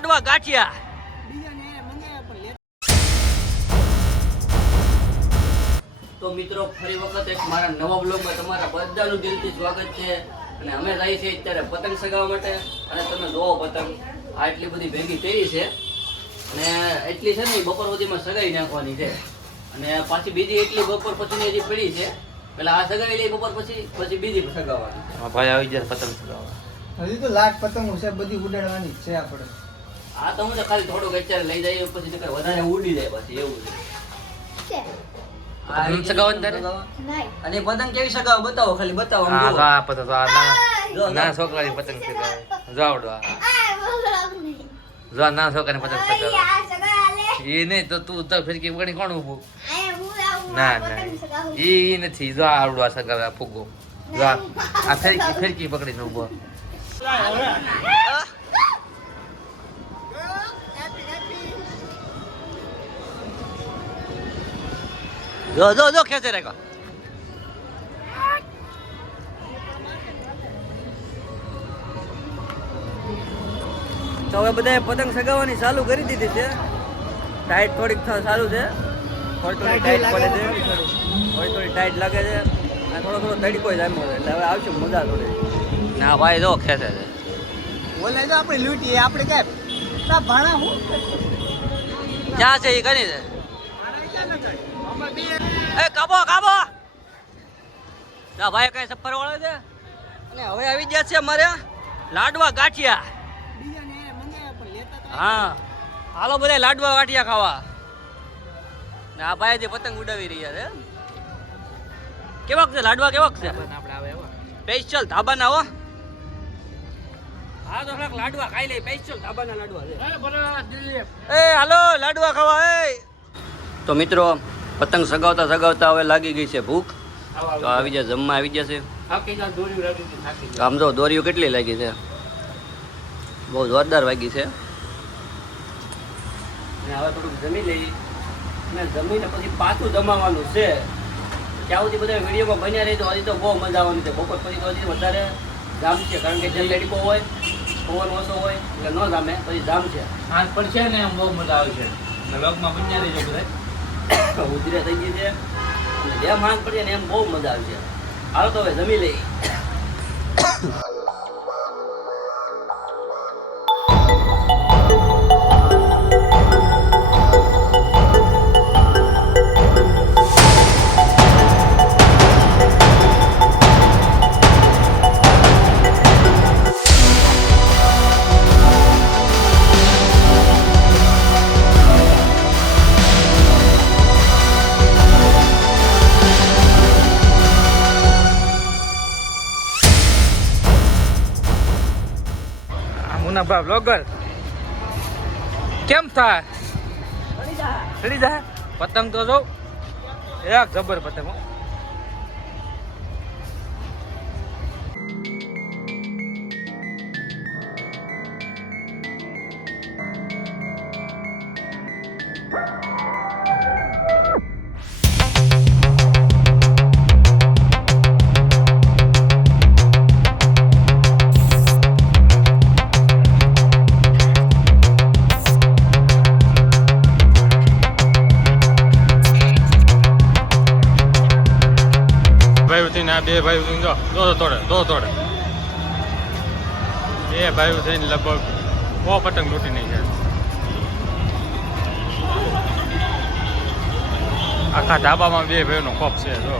લાડવા ગાંઠિયા. તો મિત્રો ફરી વખત એક મારા નવા બ્લોગમાં તમારા બધાનું દિલથી સ્વાગત છે. અને અમે જઈએ છીએ અત્યારે પતંગ સગાવવા માટે. અને તમે જોવો પતંગ આ એટલી બધી ભેગી કરી છે. અને એટલી છે ને બપોર સુધીમાં સગાઈ નાખવાની છે. અને પાછી બીજી એટલી બપોર પછીની હજી પડી છે. પેલા આ સગાવી લઈ બપોર પછી પછી બીજી સગાવવાની. ભાઈ આવી જાય પતંગ સગાવવા. હજી તો લાખ પતંગો છે બધી ઉડાડવાની છે આપણે. આ તો હું તો ખાલી થોડુંક અત્યારે લઈ જાય પછી નકર વધારે ઉડી જાય પછી એવું છે? અને પતંગ કેવી સગાવો બતાવો ખાલી બતાવો. હા પતંગ તો આ ના જો, જો. ના છોકરાની પતંગ ચગાવે. જો આ જો આ ના છોકરાની પતંગ ચગાવે. એ નહીં તો તું તો ફિરકી પકડી કોણ ઊભું? ના ના એ નથી જો આ આવડો આ સગાવે આ ફુગ્ગો જો આ આ ફિરકી ફિરકી પકડીને ઊભો. જો જો જો ખેંચે રાખો. તો હવે બધાએ પતંગ સગાવવાની ચાલુ કરી દીધી છે. ટાઈટ થોડીક ચાલુ સારું છે. થોડી થોડી ટાઈટ પડે છે. થોડી થોડી ટાઈટ લાગે છે. અને થોડો થોડો તડકો જામ્યો છે. એટલે હવે આવશે મજા થોડી. ના ભાઈ જો ખેંચે છે. બોલે તો આપણે લૂંટીએ આપણે કે તા ભાણા હું? ક્યાં છે એ કરી છે? એ કાબો કાબો. ના ભાઈ કઈ સફર વાળો છે? અને હવે આવી ગયા છે અમારે લાડવા ગાંઠિયા. હા. હાલો બધા લાડવા ગાંઠિયા ખાવા. ને આ ભાઈ જે પતંગ ઉડાવી રહ્યા છે કેવાક છે લાડવા કેવાક છે? આપણે આવે એવા સ્પેશિયલ ધાબાના હો. હા તો થોડાક લાડવા ખાઈ લે સ્પેશિયલ ધાબાના લાડવા છે. એ હાલો લાડવા ખાવા એ. તો મિત્રો પતંગ સગાવતા સગાવતા હવે લાગી ગઈ છે ભૂખ. તો આવી જાય જમવા આવી જશે. આમ જો દોરીઓ કેટલી લાગી છે? બહુ જોરદાર વાગી છે. અને હવે થોડુંક જમી લઈ અને જમીને પછી પાછું જમાવાનું છે. ત્યાં સુધી બધા વિડીયોમાં બન્યા રહી તો હજી તો બહુ મજા આવવાની છે. બપોર પછી તો હજી વધારે જામ છે કારણ કે જે લેડીકો હોય પવન ઓછો હોય એટલે ન જામે પછી જામ છે. સાંજ પડશે ને એમ બહુ મજા આવશે લગમાં બન્યા રહેજો બધા. ઉધરે થઈ ગઈ છે. અને જેમ માંગ પડીએ ને એમ બહુ મજા આવશે હાલો તો હવે જમી લઈ મુનાભા બ્લોગર કેમ થાય? ચડી જાય પતંગ તો જો એક જબર પતંગ જો, દો તોડે દોડો તોડે. બે ભાઈ થઈને લગભગ સો પતંગ લૂંટી નહીં છે આખા ધાબામાં બે ભાઈનો કોપ છે, જો.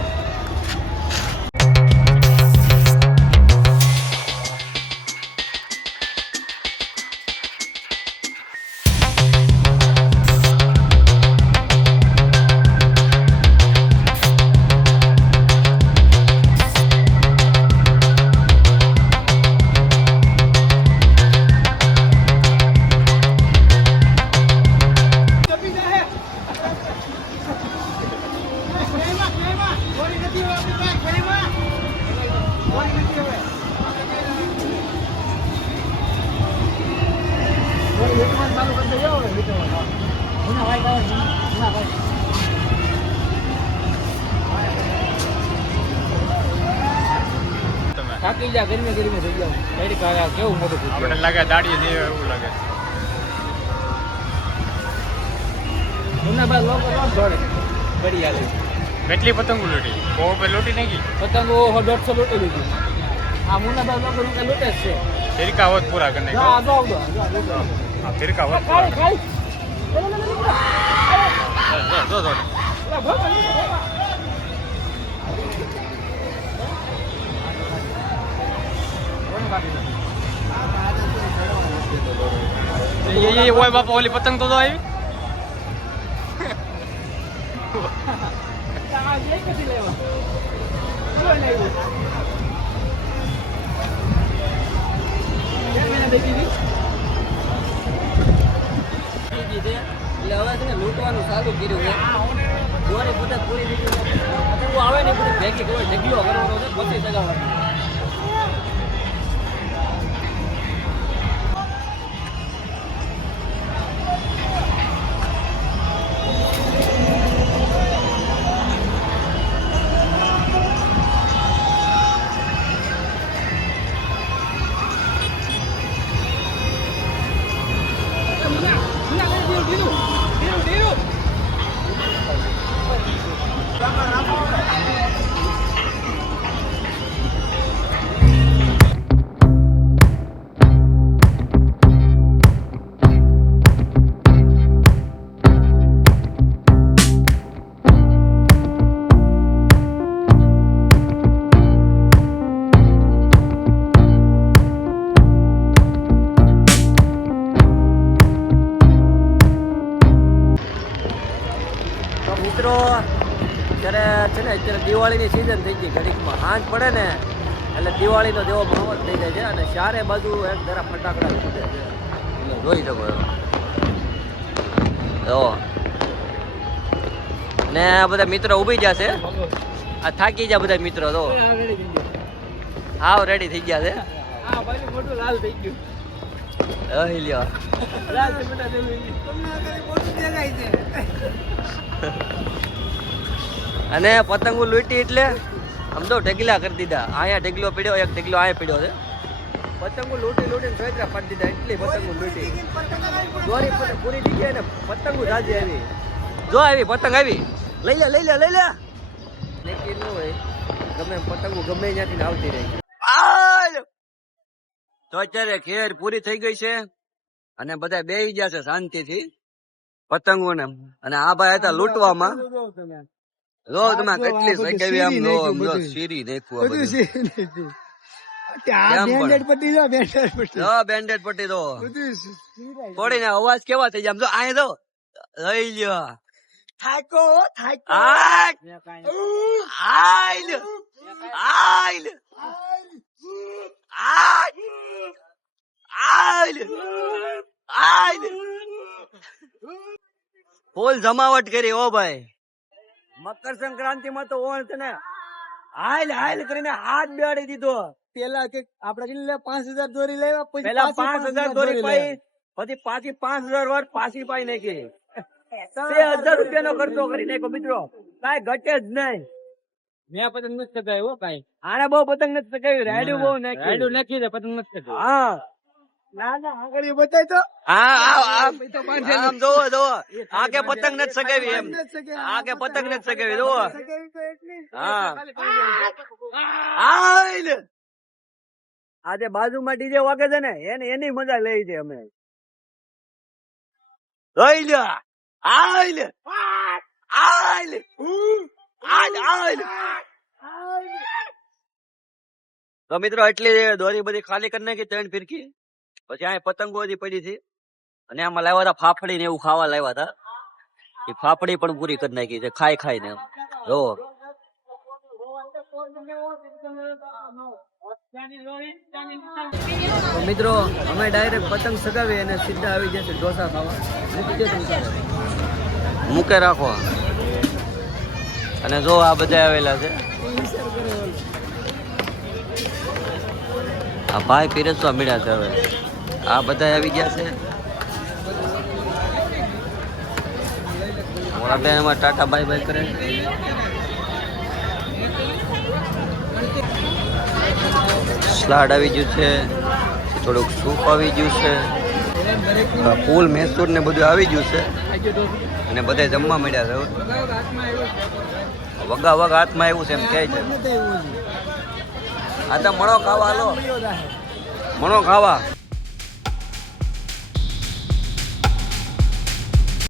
થાકી જા ગરમી ગરમી થઈ જાવ વાર આ કેવું મોટું આપણે લાગે દાડીએ જઈએ એવું લાગે. મુન્ના ભાઈ લોકો કોણ દોડે ઘડી હાલે કેટલી પતંગો લૂટી? બહુ પે લૂટી નાખી? પતંગો દોઢસો લૂટી લીધી. આ મુના બાબા લોકો કે લૂટે છે. ફિરકા હોત પૂરા કરને આ દો દો દો આ ફિરકા હોત ખાઈ ખાઈ. પતંગ તો તો લૂંટવાનું ચાલુ કર્યું પૂરી દીધી. આવે ને, બધી ભેગી કરો ઢગલો કરવાનો છે, પછી ચગાવવાનો છે ને અત્યારે દિવાળીની સિઝન થઈ ગઈ ઘડીકમાં હાંજ પડે ને એટલે દિવાળીનો દેવો ભાવ જ થઈ જાય છે અને ચારે બાજુ એક જરા ફટાકડા છૂટે છે. એટલે જોઈ શકો એવો ને આ બધા મિત્રો ઊભી જશે આ થાકી ગયા બધા મિત્રો તો. હાવ રેડી થઈ ગયા છે. આ ભાઈ મોટું લાલ થઈ ગયું. અહીં લ્યો. લાલ ટમેટા જેવું તમને આગળ મોટું દેખાય છે. અને પતંગો લૂંટી એટલે આમ તો ઢગલા કરી દીધા. અહીંયા ઢગલો પડ્યો, એક ઢગલો અહીંયા પડ્યો છે. પતંગો લૂંટી લૂંટીને સોયત્રા પાડી દીધા, એટલી પતંગો લૂંટી. દોરી પૂરી દીધી અને પતંગો જાજી આવી. જો આવી, પતંગ આવી. લઈ લે લઈ લે લઈ લે. લેકિન ન હોય. ગમે પતંગો ગમે ત્યાંથી આવતી રહી! તો અત્યારે ખેર પૂરી થઈ ગઈ છે અને બધા બેહી ગયા છે શાંતિથી પતંગો ને અને આ ભાઈ હતા લૂંટવામાં. જો તમે કેટલી સગાવી આમ લો આમ લો બેન્ડેડ બેન્ડેડ અવાજ કેવા થઈ જાય? જો આય તો. લઈ લ્યો. થાકો થાકો. આય! આય લ્યો. આય લ્યો. આય! આય લ્યો. આય લ્યો. ફૂલ જમાવટ કરી ઓ ભાઈ. મકર સંક્રાંતિ માં તો ઓણ ને. હાલ હાલ કરીને હાથ બેડી દીધો. પેલા કે આપડે પાંચ હજાર દોરી લેવા પછી પેલા પાછી પાંચ હજાર દોરી પાઈ પછી પાછી પાંચ હજાર વાર પાછી પાઈ નાખી. બે હજાર રૂપિયા નો ખર્ચો કરી નાખ્યો મિત્રો. કઈ ઘટે જ નહીં. મેં પતંગ નથી ચગાવ્યો હો આને બહુ પતંગ નથી ચગાવ્યું રાયડું બહુ રાયડું નાખ્યું નાખી દે પતંગ નથી ચગાવ્યું હા. ના ના આગળ બતાય તો. હા આ- આ- આમ જોવો જોવો. આ કે પતંગ નથી ચગાવી એમ. આ કે પતંગ નથી ચગાવી જોવો. હા. આઈલ બાજુમાં ડીજે વાગે છે ને એને એની મજા લઈ છે અમે. લઈ લ્યો આઈલ આઈલ આઈલ આઈલ તો મિત્રો એટલી દોરી બધી ખાલી કરી નાખી ત્રણ ફિરકી. પછી આ પતંગો પડી હતી અને આમાં લાવ્યા હતા ફાફડી ને એવું ખાવા લાવ્યા હતા. એ ફાફડી પણ પૂરી કરી નાખી છે, ખાઈ ખાઈ ને જો. મિત્રો, અમે ડાયરેક્ટ પતંગ સગાવી અને સીધા આવી જશે ઢોસા ખાવા. મૂકે રાખો. અને જો આ બધા આવેલા છે. આ ભાઈ પીરસવા મળ્યા છે હવે. આ બધા આવી ગયા છે. મોરાબેન એમાં ટાટા બાય બાય કરે સ્લાડ આવી ગયું છે. થોડુંક સૂપ આવી ગયું છે. ફૂલ મૈસૂર ને બધું આવી ગયું છે. અને બધા જમવા મળ્યા છે. વગા વગા હાથમાં આવ્યું છે એમ કહે છે. આ તો મણો ખાવા, હાલો. મણો ખાવા.